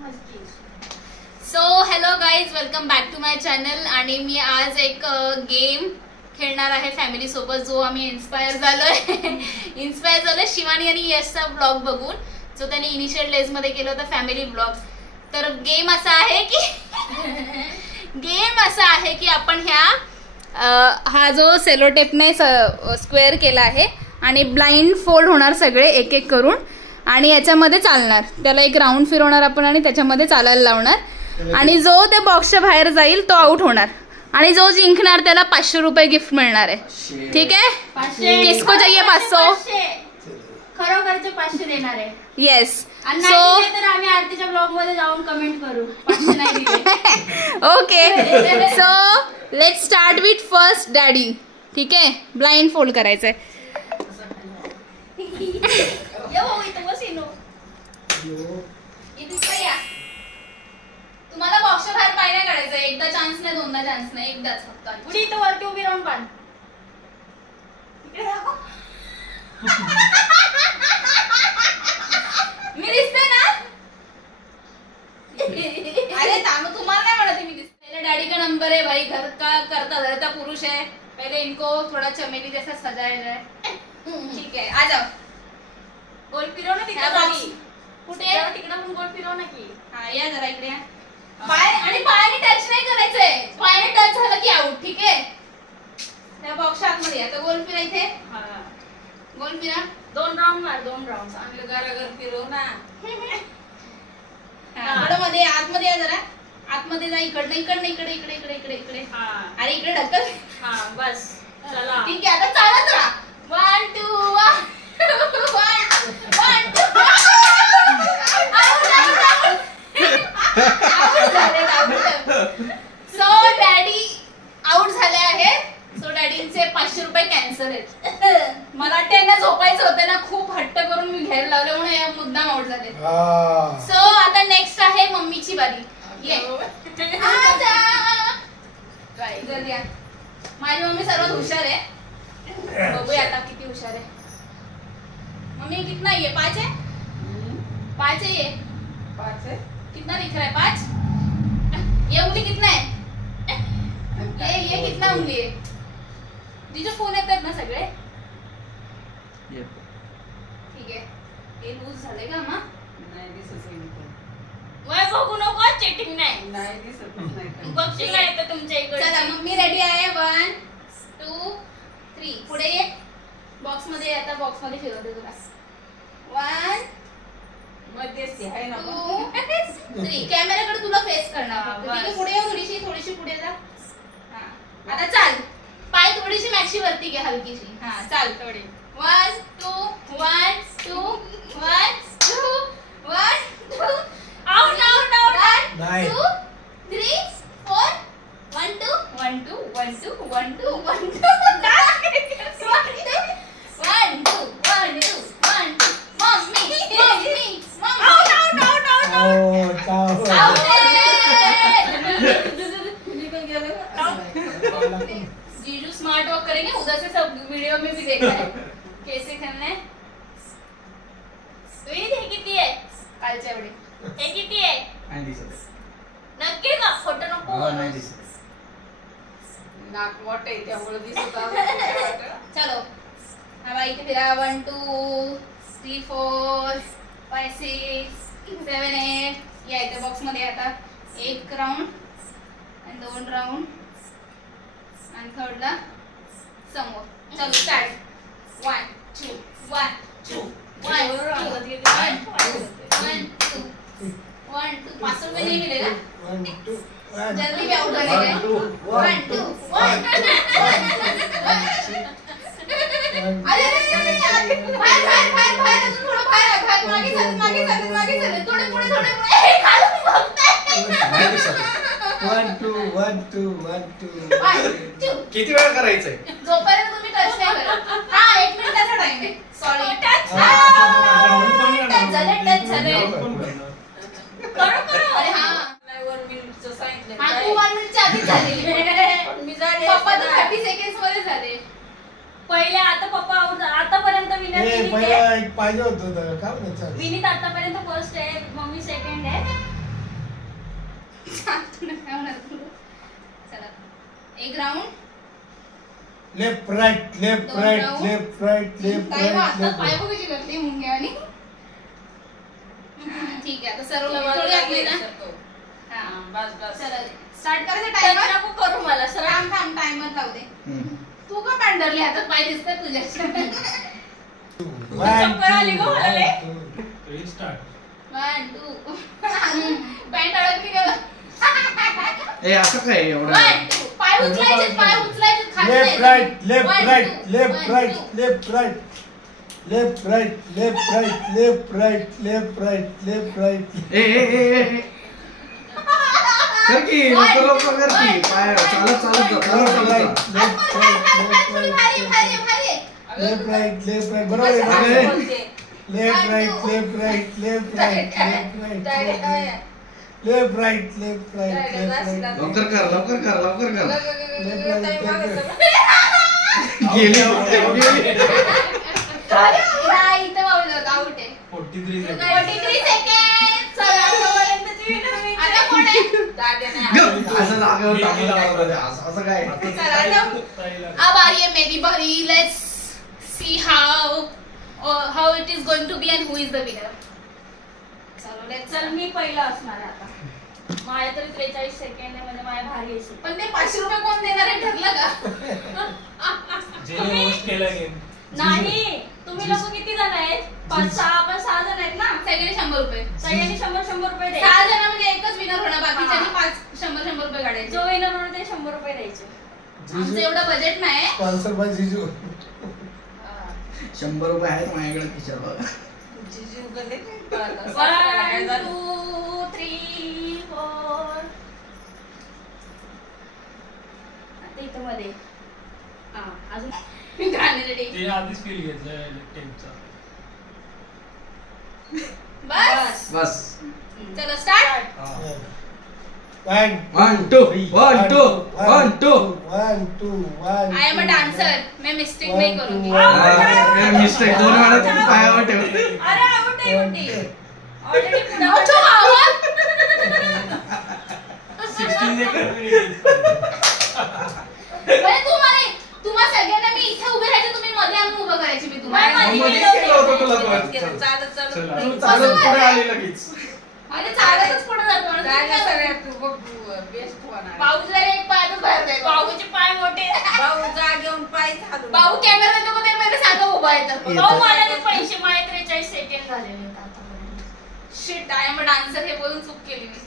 So hello guys, welcome back to my channel. आणि मी आज एक गेम खेळणार आहे फॅमिली सोबत, जो आम्ही इन्स्पायर झालोय शिवानी आणि यशचा ब्लॉग बघून, जो त्यांनी इनिशियल डेज मध्ये केलं होतं फॅमिली ब्लॉग. तर गेम असा आहे की आपण हा जो सेलो टेपने स्क्वेअर केला आहे आणि ब्लाइंड फोल्ड होणार सगळे एक एक करून, आणि याच्यामध्ये चालणार. त्याला एक राऊंड फिरवणार आपण आणि त्याच्यामध्ये चालायला लावणार, आणि जो त्या बॉक्सच्या बाहेर जाईल तो आउट होणार, आणि जो जिंकणार त्याला 500 रुपये गिफ्ट मिळणार आहे. ठीक आहे, किसको चाहिए 500? खरोखरचे 500 देणार आहे. येस. सो आम्ही आरतीच्या ब्लॉग मध्ये जाऊन कमेंट करू 500 नाही दिले. Okay, so let's start with first daddy. ठीक आहे, ब्लाइंड फोल्ड करायचंय. तुम्हाला बॉक्सच्या बाहेर पाय नाही काढायचं. एकदा चान्स नाही, दोनदा चान्स नाही, एकदाच फक्त. पुढे इथं वरती उभी राहून पान. मी दिसते ना? अरे तुम्हाला नाही म्हणत मी दिसते. पहले डैडी का नंबर है भाई. घर का करता धरता पुरुष है. पहले इनको थोड़ा चमेली जैसा सजाया जाए. ठीक है, आ जाओ. गोल फिरव ना तिकडे. कुठे? तिकडे पण गोल फिरव ना की. हा, या जरा इकडे या. पायाने टच नाही करायचंय. पायाने टच झालं की आउट. ठीक आहे, त्या बॉक्सच्या आतमध्ये आता गोल फिरा. इथे गोल फिरा. 2 राऊंड मार. 2 राऊंड चांगलं घर फिरव ना. मध्ये आतमध्ये या जरा. आतमध्ये जा. इकडे इकडे इकडे इकडे इकडे इकडे इकडे. अरे इकडे ढकल. हा बस, चला. ठीक आहे, आता चालत राहा. 1 2 1 1 2 सो डॅडी आउट झाले आहे. सो डॅडींचे 500 रुपये कॅन्सल आहेत. मला वाटतं ना झोपायचं होतं ना, खूप हट्ट करून मी घ्यायला लावले म्हणून या मुद्दाम आउट झाले. सो आता नेक्स्ट आहे मम्मीची बारी. ये जल्दी. माझी मम्मी सर्वात हुशार आहे. बघूया आता किती हुशार आहे मम्मी. कितना ये 5 है? 5 है. ये 5 है. कितना दिख रहा है? 5. ये उंगली कितना है? ये कितना उंगली है? जिचे फोन येतात ना सगळे. ठीक आहे, हे लूज झाले का? मग नाही दिसत. वय बघू नको, चेटिंग नाही दिसत. बघशील नाही तर तुमच्या इकडे. चला मम्मी रेडी आहे. 1 2 3 पुढे ये. बॉक्स मध्ये. आता बॉक्स मध्ये फिरवते तुला. 1 मध्यस्थी आहे ना. 2 3. कॅमेराकडे तुला फेस करणार. ठीक आहे, पुढे ये. थोडीशी पुढे जा. हा, आता चाल. पाय थोडीशी मॅक्सी वरती घे, हलकीशी. हा, चाल थोडी. 1 2 1 2 1 2 1 2 out out out. 1 2 3 4 1 2 1 2 1 2 1 2 1 2 1 2 1 2 1 2. Mummy out out out out out. जीजू स्मार्ट वर्क करेंगे. उधर से सब वीडियो में भी देखा है कैसे खेलना है. हे किती आहे? कालच्या वेळी हे किती आहे? नाही दिसत. नक्की का? खोटं नको. नाही दिसत. नाक मोठं आहे त्यामुळे दिसत. चलो. हा बाई इथे फिरा. 1 2 3 4 5 6 7 8. या इथे बॉक्स मध्ये. आता 1 राऊंड आणि 2 राऊंड आणि थर्डला समोर. चलो स्टार्ट. 1 2 1 2 1 2 1 2 1 2. 500 रुपये नहीं मिलेगा. जल्दी भी आउट होने गए. 1 2 1. अरे बाहेर थोडं बाहेर मागे चालत थोडे पुढे. खाली बघताय. 1 2 1 2 1 2. किती वेळ करायचंय? जोपर्यंत तुम्ही टच नाही करत. हा, 1 मिनिटाचा टाइम आहे. सॉरी. टच झाले. अरे हा, 1 मिनिटचं सांगितलं. हा, 1 मिनिटच्या आधी झालेली. मी झाले. पप्पा तर 30 सेकंड्स मध्ये झाले. पहिले. आता पप्पा आतापर्यंत पाहिजे होतं. विनीत आतापर्यंत फर्स्ट आहे, मम्मी सेकंड आहे. चला एक round left right left right left right left right पाय बघायची करते मुंग्यावानी. ठीक आहे आता सर्व थोडी आपली ना. हां बस बस चला स्टार्ट करायचं. टाइमर नको करू मला सर. थांब टाइमर लावू दे. तू का पॅन्डरली हातात पाय दिसतात तुझ्या. 1 2 पॅन्ट अडकली का? ए असं काय एवढं. 1 2 पाय उचलायचे खाली. Left right left right left right left right left right left right left right left right left right. ए कर की लवकर कर की. पाय चालत चालत लेफ्ट राइट लेफ्ट राइट बरोबर आहे. Left right left right left right left right left right left right लवकर कर गेली नाही इथं आउट आहे. 43 सेकंड. चला आता कोण आहे? असं जागेवर टाकलं असं काय. अब आ रही है मेरी बारी. Let's see how it is going to be and who is the winner. चल मी पहिला असणार आहे आता. माझ्या तरी 43 सेकंड आहे म्हणजे माझ्या भारी आहे. पण ते 500 रुपये कोण देणार आहे ठरलं का? जेने होस्ट केला गेम नाही. तुम्ही लोक किती जण आहेत? 5-6 आपण 6 जण आहेत ना. सगळे 100 रुपये. सगळ्यांनी 100 रुपये द्यायचे. 6 जण म्हणजे एकच विनर होणार. बाकीच्यांनी 100 रुपये काढायचे. जो विनर होणार ते 100 रुपये द्यायचे. आमचं एवढं बजेट नाही. Sponsor by जिजू. 100 रुपये आहेत माझ्याकडे खिशात बघा. 1 2 3 4 आता इथं मध्ये. अजून गाणे रेडी. ते आधीच फील घेतलं टेमचा. बस चलो start. 1 2 1 2 1 2 1 2 1. I am a dancer. मैं मिस्टेक नहीं करूंगी. मिस्टेक 2 वेळा तुम्ही पायावर ठेवले. अरे आउट आहे उलटी. ऑलरेडी पुढे उठो आवाज. 16 ने कर. तुम्हा सगळ्यांना मी इथे उभे राहायचे. तुम्ही मध्ये आणून उभं करायचे. मी तुम्हाला चालत पुढे आली लगेच. अरे चालतच पुढे जातो. पाऊस जरा एक पायच बाहेर जाईल. बाबूचे पाय मोठे. भाऊ कॅमेरा देतो का ते मला सांगा उभा आहे तर. भाऊ मला ते पैसे माझे 43 सेकंड झालेले आहेत आतापर्यंत. Shit I am a dancer हे बोलून चूक केली मी.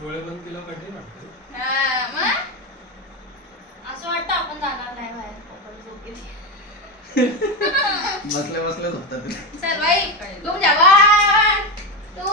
डोळे बंद केलं कठीण वाटतं. हां मग असं वाटतं आपण जाणार नाही बाहेर. बसले झोपतात. चल भाई घूम जा. 1 2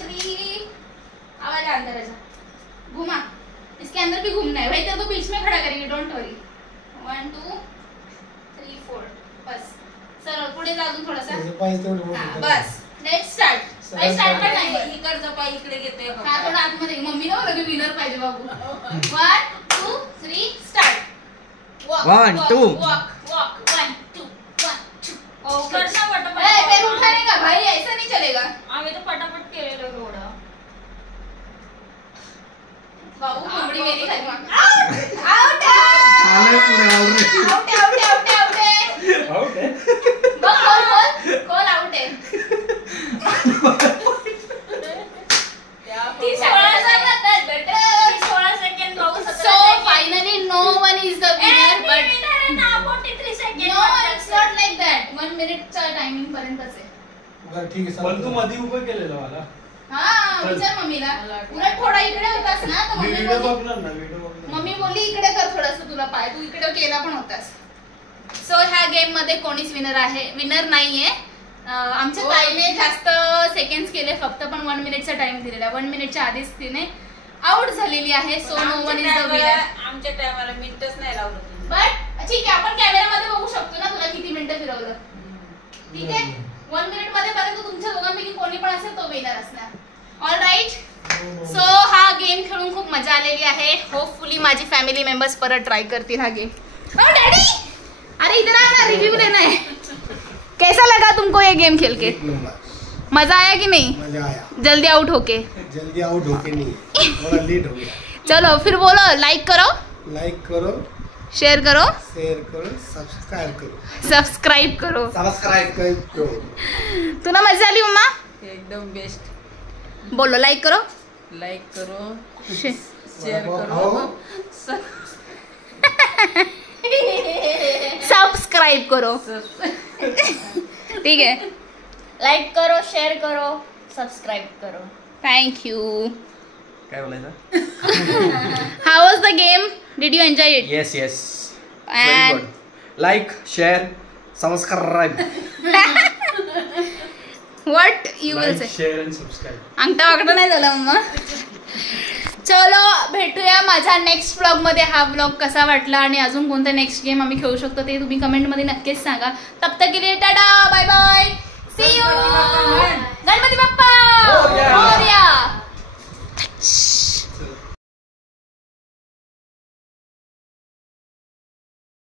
3 आवाज अंदर आ जा. घुमा. इसके अंदर भी घूमना है भाई. तेरे को बीच में खड़ा करेंगे. डोंट वरी. 1 2 3 4 बस. सरळ पुढे जा अजून थोडासा. बस लेट्स स्टार्ट. भाई स्टार्ट कर नाही. इकडचा पाय इकडे घेते. हा थोडा आतमध्ये. मम्मी ना लगे विनर पाहिजे बाबू. 1 2 3 स्टार्ट. Walk 1 2 walk 1 2 1 2. करना पटापट. पैर उठाने का भाई. ऐसा नहीं चलेगा. आम्ही तर पटापट केलेलं एवढं. बाबू कोंबडी मेरी खाली. आउट आले पुढे ऑलरेडी. आउट आहे. बघ कॉल आउट आहे. 16 सेकंड भाऊ. So finally no one is the winner but 43 second. no it's not like that. 1 minute चा टायमिंग पर्यंतच आहे. बरं ठीक आहे. पण तू मध्ये उभं केलेलं मला. हां विचार मम्मीला. उलट थोडा इकडे होतास ना तर मम्मी व्हिडिओ बोलली. बघणार ना व्हिडिओ बघणार. मम्मी बोलली इकडे कर थोडंसं तुला पाय. तू इकडे केला पण होतास. सो ह्या गेम मध्ये कोणीच विनर नाहीये. आमच्या ताईने जास्त सेकंड्स केले फक्त. पण 1 मिनिटचा टाइम दिलेला. 1 मिनिटच्या आधीच तिने आउट झालेली आहे. So no one is the winner. आमच्या टायमाला मिनिटच नाही लावलं. बट ठीक आहे आपण कॅमेरामध्ये बघू शकतो ना तुला किती मिनिटं फिरवलं. ठीक आहे. 1 मिनिट मध्ये परंतु तुमच्या दोघांपैकी कोणी पण असेल तो विनर असणार. All right. सो हा गेम खेळून खूप मजा आलेली आहे. होपफुली माझी फॅमिली मेंबर्स परत ट्राय करतील हा गेम. ओ डॅडी अरे इधर आओ ना. रिव्यू लेना है. कैसा लगा तुमको ये गेम खेल के? मजा आया कि नहीं? मजा आया, जल्दी आउट होके। जल्दी आउट होके नहीं, थोड़ा लेट हो गया। चलो फिर बोलो, लाइक करो, लाइक करो, शेयर करो, सब्सक्राइब करो, सबस्क्राईब करो। सब्सक्राइब करो। तुला मजा आली मम्मा? एकदम बेस्ट. बोलो लाईक करो, लाईक करो, शे- शेअर वडापाव करो, सबस्क्राईब करो. ठीक आहे, लाईक करो, शेअर करो, सबस्क्राईब करो. थँक्यू. काय बोलायचं? How was the game? Did you enjoy it? Yes yes, And like share subscribe. what you will say? Share and subscribe. अंगठा वागडा नाही झाला मम्मा. चलो भेटूया माझ्या नेक्स्ट ब्लॉगमध्ये. हा ब्लॉग कसा वाटला आणि अजून कोणता नेक्स्ट गेम आम्ही खेळू शकतो ते तुम्ही कमेंटमध्ये नक्कीच सांगा. तब तक के लिए टाटा, बाय बाय.